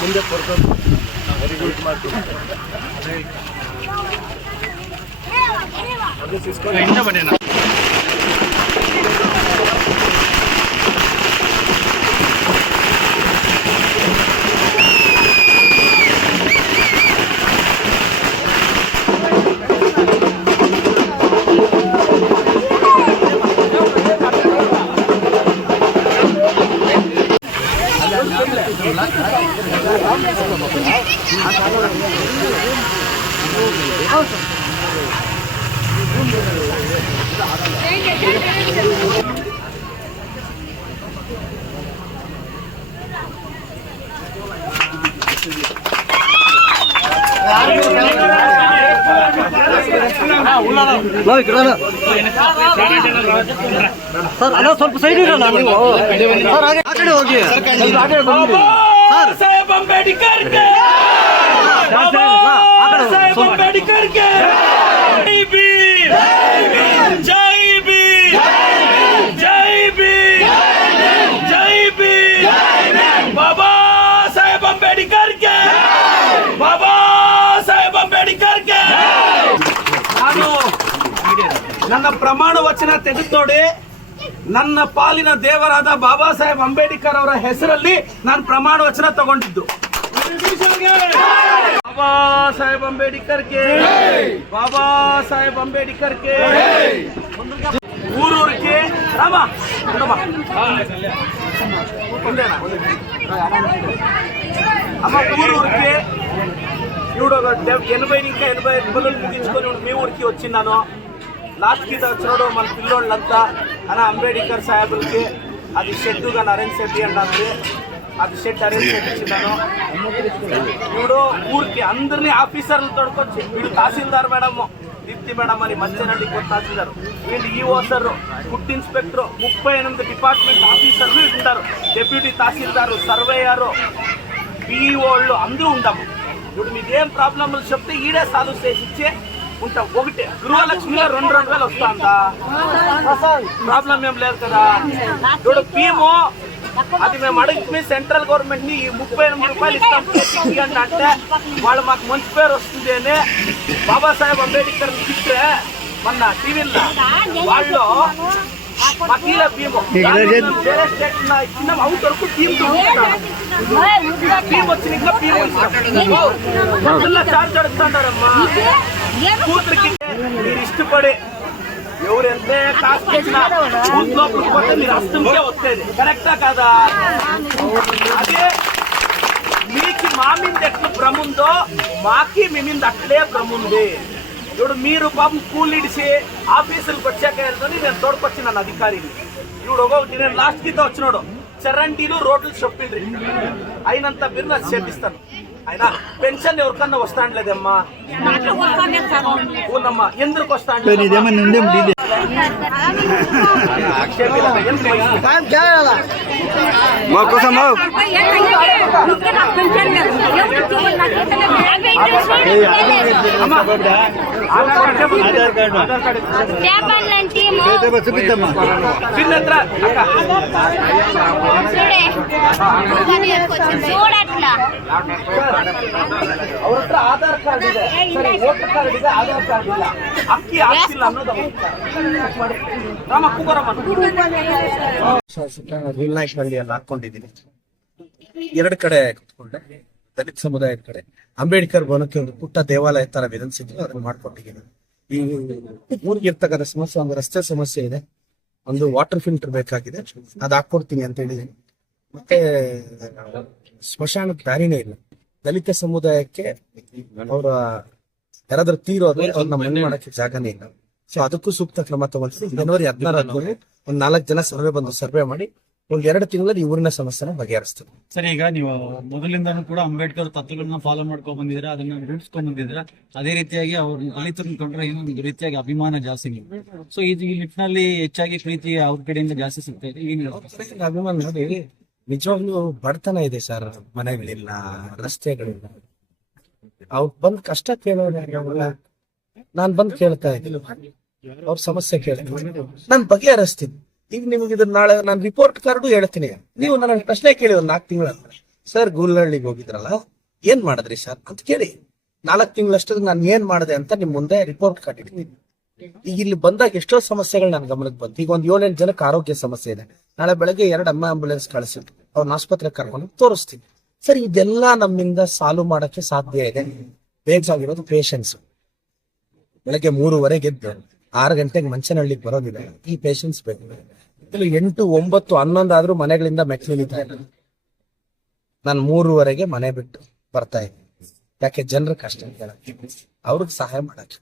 ಮುಂದೆ ಕೊಡ್ಕೊಂಡು ಮಾಡ್ತೀವಿ ಮಾಡ್ತೀನಿ ಅದು ಸಿಸ್ಕೊಂಡು ಸರ್ ಅಲ್ಲ ಸ್ವಲ್ಪ ಸೈಡ್ ಇರಲ್ಲ ನೀವು. ಸರ್ ಹಾಗೆ. ಆ ಕಡೆ ಹೋಗಿ. ಸ್ವಲ್ಪ ಆ ಕಡೆ ಬಂದ್ಬಿಡಿ. ಸರ್ ಸಾಹೇಬ್ ಅಂಬೇಡ್ಕರ್ಗೆ ಆ ಕಡೆ ಸಾಹೇಬ್ ಸ್ವಲ್ಪ- ಅಂಬೇಡ್ಕರ್ಗೆ ಜೈ ಭೀಮ್ ಜೈ ಭೀಮ್ ಜೈ ಭೀಮ್ ಜೈ ಭೀಮ್ ಬಾಬಾ ಸಾಹೇಬ್ ಅಂಬೇಡ್ಕರ್ಗೆ ಬಾಬಾ ಸಾಹೇಬ್ ಅಂಬೇಡ್ಕರ್ಗೆ ನಾನು ನನ್ನ ಪ್ರಮಾಣ ವಚನ ತೆಗೆದು ನೋಡಿ ನನ್ನ ಪಾಲಿನ ದೇವರಾದ ಬಾಬಾ ಸಾಹೇಬ್ ಅಂಬೇಡ್ಕರ್ ಅವರ ಹೆಸರಲ್ಲಿ ನಾನು ಪ್ರಮಾಣ ವಚನ ತಗೊಂಡಿದ್ದು ಬಾಬಾ ಸಾಹೇಬ್ ಅಂಬೇಡ್ಕರ್ಗೆ ಬಾಬಾ ಸಾಹೇಬ್ ಅಂಬೇಡ್ಕರ್ಗೆ ಊರೂರಿಗೆ ರಾಮ ನೋಡಮ್ಮ. ಒಂದೇನಾ? అమ్మ ఊరు ఊరికి ఇప్పుడు ఒక డెబ్- ఎనభై ఇంకా ఎనభై ఐదు పనులు ముగించుకొని ఇప్పుడు మీ ఊరికి వచ్చినాను లాస్ట్కి వచ్చినాడు మన పిల్లోళ్ళంతా అన్న అంబేద్కర్ సాహెబులకి అది షెడ్ కానీ అరేంజ్ చేయండి అంటే అది షెడ్ అరేంజ్ చేయించినాను ఇప్పుడు ఊరికి అందరినీ ఆఫీసర్లు తోడుకొచ్చి వీడు తహసీల్దార్ మేడము దీప్తి మేడం అని మధ్యనండి కొత్త తహసీల్దారు. వీళ్ళు ఈఓ సార్ ఫుడ్ ఇన్స్పెక్టర్ ముప్పై ఎనిమిది డిపార్ట్మెంట్ ఆఫీసర్లు ఉంటారు. డెప్యూటీ తహసీల్దారు సర్వేయరు పిఈఓళ్ళు అందరూ ఉంటాము. ఇప్పుడు మీకు ఏం ప్రాబ్లమ్లు చెప్తే ఈడే సాల్వ్ చేసి ఇచ్చే ఉంటాం. ఒకటే గృహలక్ష్మిలో రెండు రెండు వేలు వస్తుందా ప్రాబ్లం ఏం లేదు కదా? ఇప్పుడు పీమో అది మేము అడిగి సెంట్రల్ గవర్నమెంట్ని ఈ ముప్పై ఎనిమిది రూపాయలు ఇస్తాం. ఇవ్వండి అంటే వాళ్ళు మాకు మంచి పేరు వస్తుంది అని బాబాసాహెబ్ అంబేద్కర్ తిట్టే మొన్న టీవీలో వాళ్ళు మాకీల భీము వేరే స్టేట్ ఇచ్చిన అవి దొరకు భీమ్ భీమ్ వచ్చిన ఇంకా భీమ్ చార్జ్ అడుగుతాడారమ్మా కూతురికి మీరు ఇష్టపడే ఎవరు ఎంత కాస్ట్ ఇచ్చినా బూత్ లోపలికి పోతే మీరు అస్తంకే వచ్చేది. కరెక్టా కదా? అదే మీకు మా మీద ఎట్లా భ్రమ ఉందో మాకి మీ మీద అట్లే భ్రమ ఉంది. ఇప్పుడు మీరు పాపం కూలిడిసి ఆఫీసులకు వచ్చాక నేను తోడుకొచ్చి నన్ను అధికారిని. ఇప్పుడు ఒకటి నేను లాస్ట్ కింద వచ్చినాడు. చెరంటీలు రోడ్లు చెప్పిండ్రి అయినంత మీరు నాకు ఆయన పెన్షన్ ఎవరికన్నా వస్తాను లేదమ్మా ఊనమ్మా ఎందుకు వస్తాను మా కోసం ఆధార్ ಅವ್ರ ಕಾರ್ಡ್ ಇದೆ ಹಾಕೊಂಡಿದ್ದೀನಿ ಎರಡು ಕಡೆ ಕುತ್ಕೊಂಡೆ, ದಲಿತ ಸಮುದಾಯದ ಕಡೆ. ಅಂಬೇಡ್ಕರ್ ಭವನಕ್ಕೆ ಒಂದು ಪುಟ್ಟ ದೇವಾಲಯ ತರ ವಿಧಿಸಿದ್ರು ಅದನ್ನ ಮಾಡ್ಕೊಟ್ಟಿದ್ದೀನಿ. ಈ ಊರಿಗೆ ಇರ್ತಕ್ಕಂಥ ಸಮಸ್ಯೆ, ಒಂದು ರಸ್ತೆ ಸಮಸ್ಯೆ ಇದೆ. ಒಂದು ವಾಟರ್ ಫಿಲ್ಟರ್ ಬೇಕಾಗಿದೆ. ಅದ್ ಹಾಕೊಡ್ತೀನಿ ಅಂತ ಹೇಳಿದ್ದೀನಿ ಮತ್ತೆ ಸ್ಮಶಾನಕ್ಕೆ ದಾರಿನೇ ಇಲ್ಲ. ದಲಿತ ಸಮುದಾಯಕ್ಕೆ ಅವರ ಯಾರಾದ್ರೂ ತೀರೋದ್ರೆ ಅವ್ರನ್ನ ಮನೆ ಮಾಡಕ್ಕೆ ಜಾಗನೇ ಇಲ್ಲ. ಸೊ ಅದಕ್ಕೂ ಸೂಕ್ತ ಕ್ರಮ ತಗೊಂಡು ಜನವರಿ ಹದಿನಾರು ಒಂದ್ ನಾಲ್ಕು ಜನ ಸರ್ವೆ ಬಂದು, ಸರ್ವೆ ಮಾಡಿ ಒಂದ್ ಎರಡು ತಿಂಗಳಲ್ಲಿ ಈ ಊರಿನ ಸಮಸ್ಯೆನ ಬಗೆಹರಿಸ್ತೀವಿ ಸರಿ ಈಗ ನೀವು ಮೊದಲಿಂದನೂ ಕೂಡ ಅಂಬೇಡ್ಕರ್ ತತ್ವಗಳನ್ನ ಫಾಲೋ ಮಾಡ್ಕೊಂಡ್ ಬಂದಿದ್ರೆ ಅದನ್ನ ರೂಢಿಸ್ಕೊಂಡ್ ಬಂದಿದ್ರೆ ಅದೇ ರೀತಿಯಾಗಿ ಅವ್ರ ದಲಿತರನ್ನ ಕಂಡ್ರೆ ಇನ್ನೊಂದು ರೀತಿಯಾಗಿ ಅಭಿಮಾನ ಜಾಸ್ತಿ ನೀವು ಸೊ ಇದು ಈ ನಿಟ್ಟಿನಲ್ಲಿ ಹೆಚ್ಚಾಗಿ ಪ್ರೀತಿ ಅವ್ರ ಕಡೆಯಿಂದ ಜಾಸ್ತಿ ಸಿಗ್ತಾ ಇದೆ. ಏನ್? ಅಭಿಮಾನ ನೋಡಿ ನಿಜವಾಗ್ಲೂ ಬಡತನ ಇದೆ ಸರ್ ಮನೆಗಳಿಲ್ಲ ರಸ್ತೆಗಳಿಲ್ಲ. ಅವ್ರು ಬಂದ್ ಕಷ್ಟ ಕೇಳೋರು ನಾನ್ ಬಂದ್ ಕೇಳ್ತಾ ಇದ್ದೀನಿ. ಅವ್ರ ಸಮಸ್ಯೆ ಕೇಳಿ ನಾನು ಬಗೆಹರಿಸ್ತೀನಿ. ಈಗ ನಿಮ್ಗೆ ಇದ್ರ ನಾಳೆ ನಾನು ರಿಪೋರ್ಟ್ ಕಾರ್ಡು ಹೇಳ್ತೀನಿ. ನೀವು ನನ್ನ ಪ್ರಶ್ನೆ ಕೇಳಿ ಒಂದು ನಾಲ್ಕು ತಿಂಗಳ ಸರ್, ಗೂಲ್ಹಳ್ಳಿಗೆ ಹೋಗಿದ್ರಲ್ಲ, ಏನ್ ಮಾಡಿದ್ರಿ ಸರ್? ಅಂತ ಕೇಳಿ. ನಾಲ್ಕು ತಿಂಗಳಷ್ಟು ನಾನು ಏನ್ ಮಾಡಿದೆ ಅಂತ ನಿಮ್ ಮುಂದೆ ರಿಪೋರ್ಟ್ ಕಾರ್ಡ್ ಇಟ್ಟಿದ್ದೀನಿ ಈಗ ಇಲ್ಲಿ ಬಂದಾಗ ಎಷ್ಟೋ ಸಮಸ್ಯೆಗಳು ನನ್ನ ಗಮನಕ್ಕೆ ಬಂತು ಈಗ ಒಂದ್ ಏಳೆಂಟು ಜನಕ್ಕೆ ಆರೋಗ್ಯ ಸಮಸ್ಯೆ ಇದೆ. ನಾಳೆ ಬೆಳಗ್ಗೆ ಎರಡು ಅಮ್ಮ ಆಂಬುಲೆನ್ಸ್ ಕಳಿಸಿ ಅವ್ರನ್ನ ಆಸ್ಪತ್ರೆಗೆ ಕರ್ಕೊಂಡು ತೋರಿಸ್ತೀನಿ. ಸರ್, ಇದೆಲ್ಲ ನಮ್ಮಿಂದ ಸಾಲ್ವ್ ಮಾಡಕ್ಕೆ ಸಾಧ್ಯ ಇದೆ. ಬೇಕಾಗಿರೋದು ಪೇಷನ್ಸ್ ಬೆಳಗ್ಗೆ ಮೂರುವರೆಗೆ ಎದ್ದು ಆರು ಗಂಟೆಗೆ ಮಂಚನಹಳ್ಳಿಗೆ ಬರೋದಿದೆ. ಈ ಪೇಷನ್ಸ್ ಬೇಕು. ಎಂಟು ಒಂಬತ್ತು ಹನ್ನೊಂದಾದ್ರೂ ಮನೆಗಳಿಂದ ಮನೆಗಳಿಂದ ಮೆಟ್ಲಿಳಿತಾ ಇದ್ದೀನಿ ನಾನು ಮೂರುವರೆಗೆ ಮನೆ ಬಿಟ್ಟು ಬರ್ತಾ ಇದ್ದೀನಿ ಯಾಕೆ ಜನರ ಕಷ್ಟ ಅವ್ರಿಗೆ ಸಹಾಯ ಮಾಡಕ್ಕೆ.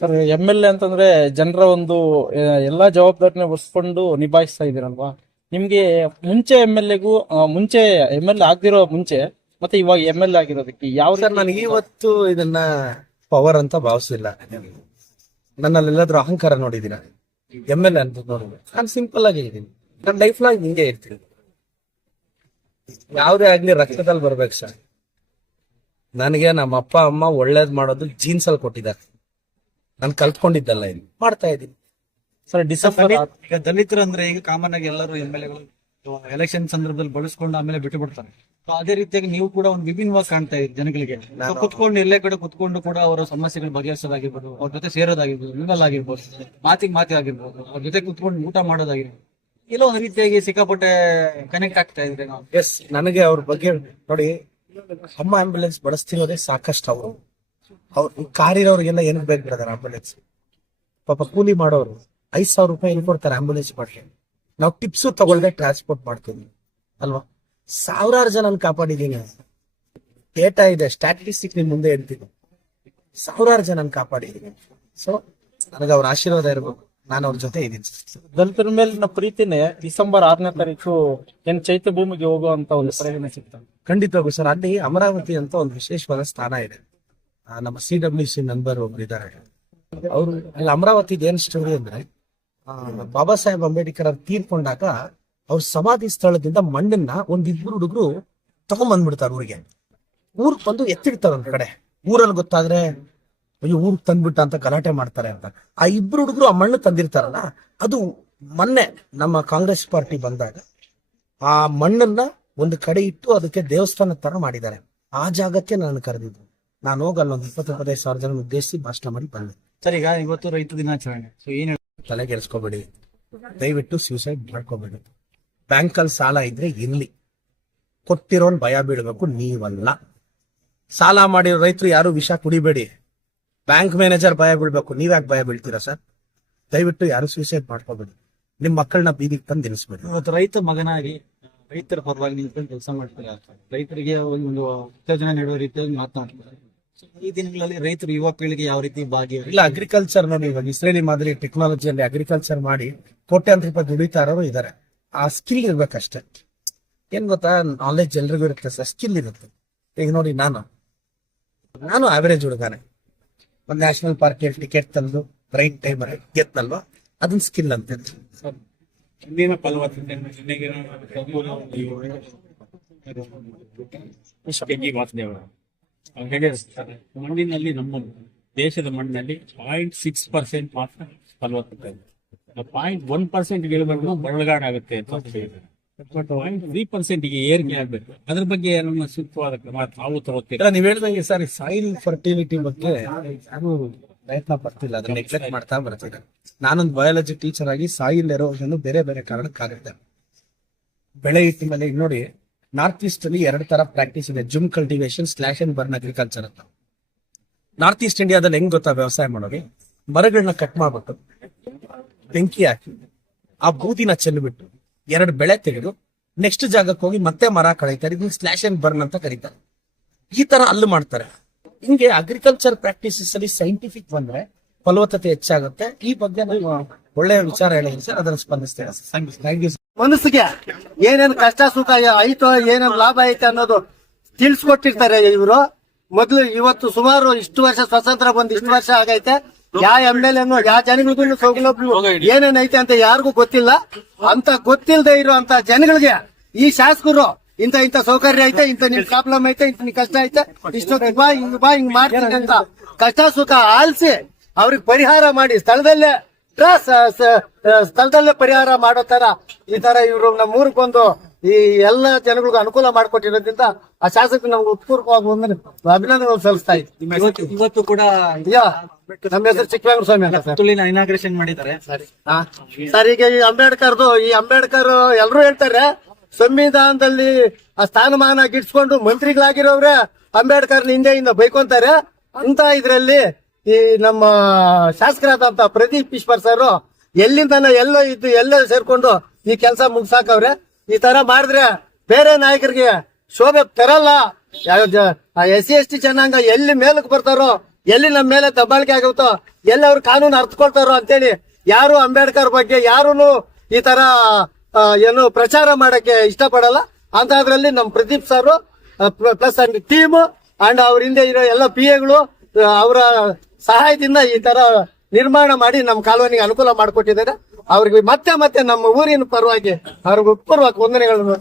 ಸರ್ ಎಂ ಎಲ್ ಎ ಅಂತಂದ್ರೆ ಜನರ ಒಂದು ಎಲ್ಲಾ ಜವಾಬ್ದಾರಿನ ಒರೆಸ್ಕೊಂಡು ನಿಭಾಯಿಸ್ತಾ ಇದೀರಲ್ವಾ ನಿಮ್ಗೆ ಮುಂಚೆ ಎಂ ಎಲ್ ಎಗೂ ಮುಂಚೆ ಎಂ ಎಲ್ ಎ ಆಗ್ದಿರೋ ಮುಂಚೆ ಮತ್ತೆ ಇವಾಗ ಎಂ ಎಲ್ ಎ ಆಗಿರೋದಕ್ಕೆ ಯಾವ ಸರ್ ಇವತ್ತು ಇದನ್ನ ಪವರ್ ಅಂತ ಭಾವಿಸಿಲ್ಲ ನನ್ನಲ್ಲೆಲ್ಲಾದ್ರೂ ಅಹಂಕಾರ ನೋಡಿದೀನ ಎಂ ಎಲ್ ಎ ಅಂತ ನೋಡಿದ್ರೆ ನಾನು ಸಿಂಪಲ್ ಆಗಿ ಇದ್ದೀನಿ. ನನ್ನ ಲೈಫ್ ಲಾಂಗ್ ಹಿಂಗೆ ಇರ್ತೀನಿ. ಯಾವುದೇ ಆಗ್ಲಿ ರಕ್ತದಲ್ಲಿ ಬರ್ಬೇಕು ಸರ್. ನನಗೆ ನಮ್ಮ ಅಪ್ಪ ಅಮ್ಮ ಒಳ್ಳೇದ್ ಮಾಡೋದು ಜೀನ್ಸ್ ಅಲ್ಲಿ ಕೊಟ್ಟಿದ್ದಾರೆ. ನಾನು ಕಲ್ತ್ಕೊಂಡಿದ್ದಲ್ಲ ಇದು ಮಾಡ್ತಾ ಇದ್ದೀನಿ. ಸರ್ ಡಿಸಪ್ಪ ಈಗ ದಲಿತರು ಅಂದ್ರೆ ಈಗ ಕಾಮನ್ ಆಗಿ ಎಲ್ಲರೂ ಎಂ ಎಲ್ ಎಗಳು ಎಲೆಕ್ಷನ್ ಸಂದರ್ಭದಲ್ಲಿ ಬಳಸ್ಕೊಂಡು ಆಮೇಲೆ ಬಿಟ್ಟು ಬಿಡ್ತಾರೆ. ಅದೇ ರೀತಿಯಾಗಿ ನೀವು ಕೂಡ ಒಂದು ವಿಭಿನ್ನವಾಗಿ ಕಾಣ್ತಾ ಇದ್ದೀರಿ ಜನಗಳಿಗೆ. ಕುತ್ಕೊಂಡು ಎಲ್ಲೇ ಕಡೆ ಕುತ್ಕೊಂಡು ಕೂಡ ಅವರ ಸಮಸ್ಯೆಗಳು ಬಗೆಹರಿಸೋದಾಗಿರ್ಬೋದು ಅವ್ರ ಜೊತೆ ಸೇರೋದಾಗಿರ್ಬೋದು ಮಿಂಗಲ್ ಆಗಿರ್ಬೋದು ಮಾತಿಗೆ ಮಾತಿ ಆಗಿರ್ಬೋದು ಅವ್ರ ಜೊತೆ ಕುತ್ಕೊಂಡು ಊಟ ಮಾಡೋದಾಗಿರ್ಬೋದು. ಎಲ್ಲೋ ಒಂದು ರೀತಿಯಾಗಿ ಸಿಕ್ಕಾಪಟ್ಟೆ ಕನೆಕ್ಟ್ ಆಗ್ತಾ ಇದ್ರೆ ನಾವು. ಎಸ್ ನನಗೆ ಅವ್ರ ಬಗ್ಗೆ ನೋಡಿ ಅಮ್ಮ ಆಂಬ್ಯುಲೆನ್ಸ್ ಬಳಸ್ತಿರೋದೇ ಸಾಕಷ್ಟು ಅವರು. ಅವ್ರು ಕಾರಿರೋರಿಗೆಲ್ಲ ಏನಕ್ಕೆ ಬೇಕು ಆಂಬ್ಯುಲೆನ್ಸ್ ಪಾಪ ಕೂಲಿ ಮಾಡೋರು ಐದ್ ಸಾವಿರ ರೂಪಾಯಿ ಇಲ್ಲಿ ಕೊಡ್ತಾರೆ ಆಂಬ್ಯುಲೆನ್ಸ್ ಮಾಡ್ಕೊಂಡು ನಾವು ಟಿಪ್ಸು ತಗೊಳ್ದೆ ಟ್ರಾನ್ಸ್ಪೋರ್ಟ್ ಮಾಡ್ತೀವಿ ಅಲ್ವಾ? ಸಾವಿರಾರು ಜನ ಕಾಪಾಡಿದೀನಿ ಡೇಟಾ ಇದೆ ಸ್ಟ್ಯಾಟಿಸ್ಟಿಕ್ ನಿಮ್ ಮುಂದೆ ಹೇಳ್ತೀನಿ. ಸಾವಿರಾರು ಜನ ಕಾಪಾಡಿದೀನಿ ಸೊ ನನಗೆ ಅವ್ರ ಆಶೀರ್ವಾದ ಇರಬೇಕು. ನಾನು ಅವ್ರ ಜೊತೆ ಇದ್ದೀನಿ. ದಲಿತರ ಮೇಲಿನ ಪ್ರೀತಿನೇ ಡಿಸೆಂಬರ್ ಆರನೇ ತಾರೀಕು ಏನ್ ಚೈತ್ಯ ಭೂಮಿಗೆ ಹೋಗುವಂತ ಒಂದು ಪ್ರೇರಣೆ ಸಿಗ್ತದೆ ಖಂಡಿತವಾಗೂ ಸರ್ ಅಲ್ಲಿ ಅಮರಾವತಿ ಅಂತ ಒಂದು ವಿಶೇಷವಾದ ಸ್ಥಾನ ಇದೆ. ನಮ್ಮ ಸಿ ಡಬ್ಲ್ಯೂ ಸಿ ಮೆಂಬರ್ ಒಬ್ರು ಇದ್ದಾರೆ ಅವರು ಅಲ್ಲಿ ಅಮರಾವತಿ ಏನ್ ಸ್ಟೋರಿ ಅಂದ್ರೆ ಬಾಬಾ ಸಾಹೇಬ್ ಅಂಬೇಡ್ಕರ್ ಅವ್ರು ತೀರ್ಕೊಂಡಾಗ ಅವ್ರ ಸಮಾಧಿ ಸ್ಥಳದಿಂದ ಮಣ್ಣನ್ನ ಒಂದ್ ಇಬ್ರು ಹುಡುಗರು ತಗೊಂಡ್ಬಂದ್ಬಿಡ್ತಾರೆ ಊರಿಗೆ. ಊರ್ಗ್ ಬಂದು ಎತ್ತಿಡ್ತಾರ ಒಂದ್ ಕಡೆ. ಊರಲ್ಲಿ ಗೊತ್ತಾದ್ರೆ ಅಯ್ಯೋ ಊರ್ ತಂದ್ಬಿಟ್ಟ ಅಂತ ಗಲಾಟೆ ಮಾಡ್ತಾರೆ ಅಂತ. ಆ ಇಬ್ರು ಹುಡುಗರು ಆ ಮಣ್ಣು ತಂದಿರ್ತಾರಲ್ಲ ಅದು ಮೊನ್ನೆ ನಮ್ಮ ಕಾಂಗ್ರೆಸ್ ಪಾರ್ಟಿ ಬಂದಾಗ ಆ ಮಣ್ಣನ್ನ ಒಂದು ಕಡೆ ಇಟ್ಟು ಅದಕ್ಕೆ ದೇವಸ್ಥಾನ ತರ ಮಾಡಿದ್ದಾರೆ. ಆ ಜಾಗಕ್ಕೆ ನಾನು ಕರೆದಿದ್ದು. ನಾನು ಹೋಗಲ್ಲ ಒಂದು ಇಪ್ಪತ್ತು ಇಪ್ಪತ್ತೈದು ಸಾವಿರ ಜನ ಉದ್ದೇಶಿಸಿ ಭಾಷಣ ಮಾಡಿ ಬಂದೆ. ಸರ್ ಈಗ ಇವತ್ತು ರೈತ ದಿನಾಚರಣೆ. ಸೊ ಏನ್ ತಲೆಗೆಡ್ಸ್ಕೊಬೇಡಿ ದಯವಿಟ್ಟು ಸೂಸೈಡ್ ಮಾಡ್ಕೋಬೇಡಿ. ಬ್ಯಾಂಕಲ್ಲಿ ಸಾಲ ಇದ್ರೆ ಇರ್ಲಿ. ಕೊಟ್ಟಿರೋನ್ ಭಯ ಬೀಳಬೇಕು, ನೀವಲ್ಲ. ಸಾಲ ಮಾಡಿರೋ ರೈತರು ಯಾರು ವಿಷ ಕುಡಿಬೇಡಿ. ಬ್ಯಾಂಕ್ ಮ್ಯಾನೇಜರ್ ಭಯ ಬೀಳ್ಬೇಕು. ನೀವ್ಯಾಕೆ ಭಯ ಬೀಳ್ತೀರಾ ಸರ್? ದಯವಿಟ್ಟು ಯಾರು ಸೂಸೈಡ್ ಮಾಡ್ಕೋಬೇಡಿ. ನಿಮ್ ಮಕ್ಕಳನ್ನ ಬೀದಿಗೆ ತಂದು ನಿಲ್ಲಿಸ್ಬೇಡಿ. ಇವತ್ತು ರೈತ ಮಗನಾಗಿ, ರೈತರ ಪರವಾಗಿ ನಿಂತ್ಕೊಂಡು ಕೆಲಸ ಮಾಡ್ತಾರೆ? ರೈತರಿಗೆ ಒಂದು ಉತ್ತೇಜನ ನೀಡುವ ರೀತಿಯಲ್ಲಿ ಮಾತನಾಡ್ತಾರೆ? ಈ ದಿನಗಳಲ್ಲಿ ರೈತರು ಯುವ ಪೀಳಿಗೆ ಯಾವ ರೀತಿ ಭಾಗಿ ಇಲ್ಲ ಅಗ್ರಿಕಲ್ಚರ್ ನೋಡಿ ಇವಾಗ ಇಸ್ರೇಲಿ ಮಾದರಿ ಟೆಕ್ನಾಲಜಿಯಲ್ಲಿ ಅಗ್ರಿಕಲ್ಚರ್ ಮಾಡಿ ಕೋಟ್ಯಾಂತರ ರೂಪಾಯಿ ದುಡಿತಾ ಇರೋರು ಇದಾರೆ. ಆ ಸ್ಕಿಲ್ ಇರ್ಬೇಕಷ್ಟೇ. ಏನ್ ಗೊತ್ತಾ? ನಾಲೆಜ್ ಎಲ್ರಿಗೂ ಇರುತ್ತೆ ಸರ್. ಸ್ಕಿಲ್ ಇರುತ್ತೆ. ಈಗ ನೋಡಿ ನಾನು. ನಾನು ಆವರೇಜ್ ಹುಡುಗಾನೆ. ಒಂದ್ ನ್ಯಾಷನಲ್ ಪಾರ್ಕ್ ಟಿಕೆಟ್ ತಂದು ರೈಟ್ ಟೈಮ್ ಗೆತ್ತಲ್ವಾ? ಅದನ್ನ ಸ್ಕಿಲ್ ಅಂತ. ಫಲವತ್ತತೆ ಮಣ್ಣಿನಲ್ಲಿ ನಮ್ಮ ದೇಶದ ಮಣ್ಣಿನಲ್ಲಿ ಪಾಯಿಂಟ್ ಸಿಕ್ಸ್ ಪರ್ಸೆಂಟ್ ಮಾತ್ರ ಫಲವತ್ತತೆ ಇದೆ. ಪಾಯಿಂಟ್ ಒನ್ ಪರ್ಸೆಂಟ್ ಇಳಿಬೇಕು ಬರಳುಗಾಡಾಗುತ್ತೆ ಅಂತ ತ್ರೀ ಪರ್ಸೆಂಟ್ಗೆ ಏರಿಕೆ ಆಗ್ಬೇಕು. ಅದ್ರ ಬಗ್ಗೆ ನಮ್ಮ ಸೂಕ್ತವಾದ ಕ್ರಮ ತಾವು ತಗೋತೀರಾ ಇಲ್ಲ, ನೀವ್ ಹೇಳ್ದಂಗೆ ಸರ್ ಸಾಯಿಲ್ ಫರ್ಟಿಲಿಟಿ ಬಗ್ಗೆ ಯಾರು ಪ್ರಯತ್ನ ಪಡ್ತಿಲ್ಲ. ಅದನ್ನ ನೆಗ್ಲೆಕ್ಟ್ ಮಾಡ್ತಾ ಬರ್ತಿದ್ದಾರೆ. ನಾನೊಂದು ಬಯಾಲಜಿ ಟೀಚರ್ ಆಗಿ ಸಾಯಿಲ್ ಎರೋಷನ್ ಬೇರೆ ಬೇರೆ ಕಾರಣಕ್ಕಾಗುತ್ತೆ ಬೆಳೆ ಇಟ್ಟಿನ ಮೇಲೆ ಈಗ ನೋಡಿ ನಾರ್ತ್ ಈಸ್ಟ್ ಅಲ್ಲಿ ಎರಡು ತರ ಪ್ರಾಕ್ಟೀಸ್ ಇದೆ. Jhum cultivation slash and burn agriculture ಅಂತ. ನಾರ್ತ್ ಈಸ್ಟ್ ಇಂಡಿಯಾದಲ್ಲಿ ಹೆಂಗ್ ಗೊತ್ತಾ ವ್ಯವಸಾಯ ಮಾಡೋದು? ಮರಗಳನ್ನ ಕಟ್ ಮಾಡ್ಬಿಟ್ಟು ಬೆಂಕಿ ಹಾಕಿ ಆ ಬೂದಿನ ಚೆಲ್ಬಿಟ್ಟು ಎರಡು ಬೆಳೆ ತೆಗೆದು ನೆಕ್ಸ್ಟ್ ಜಾಗಕ್ಕೆ ಹೋಗಿ ಮತ್ತೆ ಮರ ಕಳೀತಾರೆ. ಇದನ್ನ ಸ್ಲಾಶ್ ಅಂಡ್ ಬರ್ನ್ ಅಂತ ಕರೀತಾರೆ. ಈ ತರ ಅಲ್ಲೂ ಮಾಡ್ತಾರೆ. ಹಿಂಗೆ ಅಗ್ರಿಕಲ್ಚರ್ ಪ್ರಾಕ್ಟೀಸಸ್ ಅಲ್ಲಿ ಸೈಂಟಿಫಿಕ್ ಬಂದ್ರೆ ಫಲವತ್ತತೆ ಹೆಚ್ಚಾಗುತ್ತೆ. ಈ ಬಗ್ಗೆ ನೀವು ಒಳ್ಳೆಯ ವಿಚಾರ ಹೇಳಿದ್ರು ಸರ್, ಅದನ್ನು ಸ್ಪಂದಿಸ್ತೇನೆ. ಮನಸ್ಸಿಗೆ ಏನೇನು ಕಷ್ಟ ಸುಖ ಐತೋ ಏನೇನು ಲಾಭ ಐತೆ ಅನ್ನೋದು ತಿಳಿಸ್ಕೊಟ್ಟಿರ್ತಾರೆ ಇವರು. ಮೊದ್ಲು ಇವತ್ತು ಸುಮಾರು ಇಷ್ಟು ವರ್ಷ ಸ್ವತಂತ್ರ ಬಂದು ಇಷ್ಟು ವರ್ಷ ಆಗೈತೆ. ಯಾವ ಎಂ ಎಲ್ ಎನ್ನು ಯಾವ ಜನಗಳಿಗೂ ಸೌಲಭ್ಯ ಏನೇನೈತೆ ಅಂತ ಯಾರಿಗೂ ಗೊತ್ತಿಲ್ಲ. ಅಂತ ಗೊತ್ತಿಲ್ಲದೆ ಅಂತ ಜನಗಳಿಗೆ ಈ ಶಾಸಕರು ಇಂತ ಇಂತ ಸೌಕರ್ಯ ಐತೆ ಇಂತ ನಿಮ್ ಪ್ರಾಬ್ಲಮ್ ಐತೆ ಇಂತ ನಿಮ್ ಕಷ್ಟ ಐತೆ. ಇಷ್ಟು ಬಾ, ಹಿಂಗ್ ಬಾ, ಹಿಂಗ್ ಮಾಡ್ತೀನಿ ಅಂತ ಕಷ್ಟ ಸುಖ ಆಲ್ಸಿ ಅವ್ರಿಗೆ ಪರಿಹಾರ ಮಾಡಿ ಸ್ಥಳದಲ್ಲೇ ಸ್ಥಳದಲ್ಲೇ ಪರಿಹಾರ ಮಾಡೋ ತರ ಈ ತರ ಇವರು ನಮ್ಮ ಊರಿಗೆ ಬಂದು ಈ ಎಲ್ಲ ಜನಗಳಿಗೂ ಅನುಕೂಲ ಮಾಡಿಕೊಟ್ಟಿರೋದ್ರಿಂದ ಆ ಶಾಸಕ ನಮ್ಗೆ ಉತ್ಪೂರ್ವವಾಗಿ ಒಂದು ಅಭಿನಂದನೆ ಸಲ್ಲಿಸ್ತಾ ಇತ್ತು ಇವತ್ತು ಕೂಡ ನಮ್ಮ ಹೆಸರು ಸ್ವಾಮಿ ಅಂತ ಇನಾಗ್ರೇಷನ್ ಮಾಡಿದ್ದಾರೆ. ಸರ್. ಈಗ ಈ ಅಂಬೇಡ್ಕರ್ದು ಈ ಅಂಬೇಡ್ಕರ್ ಎಲ್ರು ಹೇಳ್ತಾರೆ ಸಂವಿಧಾನದಲ್ಲಿ ಆ ಸ್ಥಾನಮಾನ ಗಿಡ್ಸ್ಕೊಂಡು ಮಂತ್ರಿಗಳಾಗಿರೋವ್ರೆ ಅಂಬೇಡ್ಕರ್ ಹಿಂದೆ ಇಂದ ಬೈಕೊಂತಾರೆ. ಅಂತ ಇದ್ರಲ್ಲಿ ಈ ನಮ್ಮ ಶಾಸಕರಾದಂತ ಪ್ರದೀಪ್ ಈಶ್ವರ್ ಸರ್ ಎಲ್ಲಿಂದನ ಎಲ್ಲೋ ಇದ್ದು ಎಲ್ಲೋ ಸೇರ್ಕೊಂಡು ಈ ಕೆಲಸ ಮುಗ್ಸಾಕವ್ರೆ. ಈ ತರ ಮಾಡಿದ್ರೆ ಬೇರೆ ನಾಯಕರಿಗೆ ಶೋಭೆ ತರಲ್ಲ. ಎಸ್ ಸಿ ಎಸ್ ಟಿ ಜನಾಂಗ ಎಲ್ಲಿ ಮೇಲಕ್ಕೆ ಬರ್ತಾರೋ, ಎಲ್ಲಿ ನಮ್ಮ ಮೇಲೆ ದಬ್ಬಾಳಿಕೆ ಆಗುತ್ತೋ, ಎಲ್ಲಿ ಅವ್ರು ಕಾನೂನು ಅರ್ಥಕೊಳ್ತಾರೋ ಅಂತೇಳಿ ಯಾರು ಅಂಬೇಡ್ಕರ್ ಬಗ್ಗೆ ಯಾರು ಈ ತರ ಏನು ಪ್ರಚಾರ ಮಾಡಕ್ಕೆ ಇಷ್ಟಪಡಲ್ಲ. ಅಂತದ್ರಲ್ಲಿ ನಮ್ಮ Pradeep sir plus and team, and ಅವ್ರ ಹಿಂದೆ ಇರೋ ಎಲ್ಲ ಪಿ ಎಗಳು ಅವರ ಸಹಾಯದಿಂದ ಈ ತರ ನಿರ್ಮಾಣ ಮಾಡಿ ನಮ್ಮ ಕಾಲೋನಿಗೆ ಅನುಕೂಲ ಮಾಡಿಕೊಟ್ಟಿದ್ದಾರೆ ಅವ್ರಿಗೆ ಮತ್ತೆ ಮತ್ತೆ ನಮ್ಮ ಊರಿನ ಪರವಾಗಿ, ಅವ್ರಿಗೆ ಪೂರ್ವಕ ವಂದನೆಗಳನ್ನು.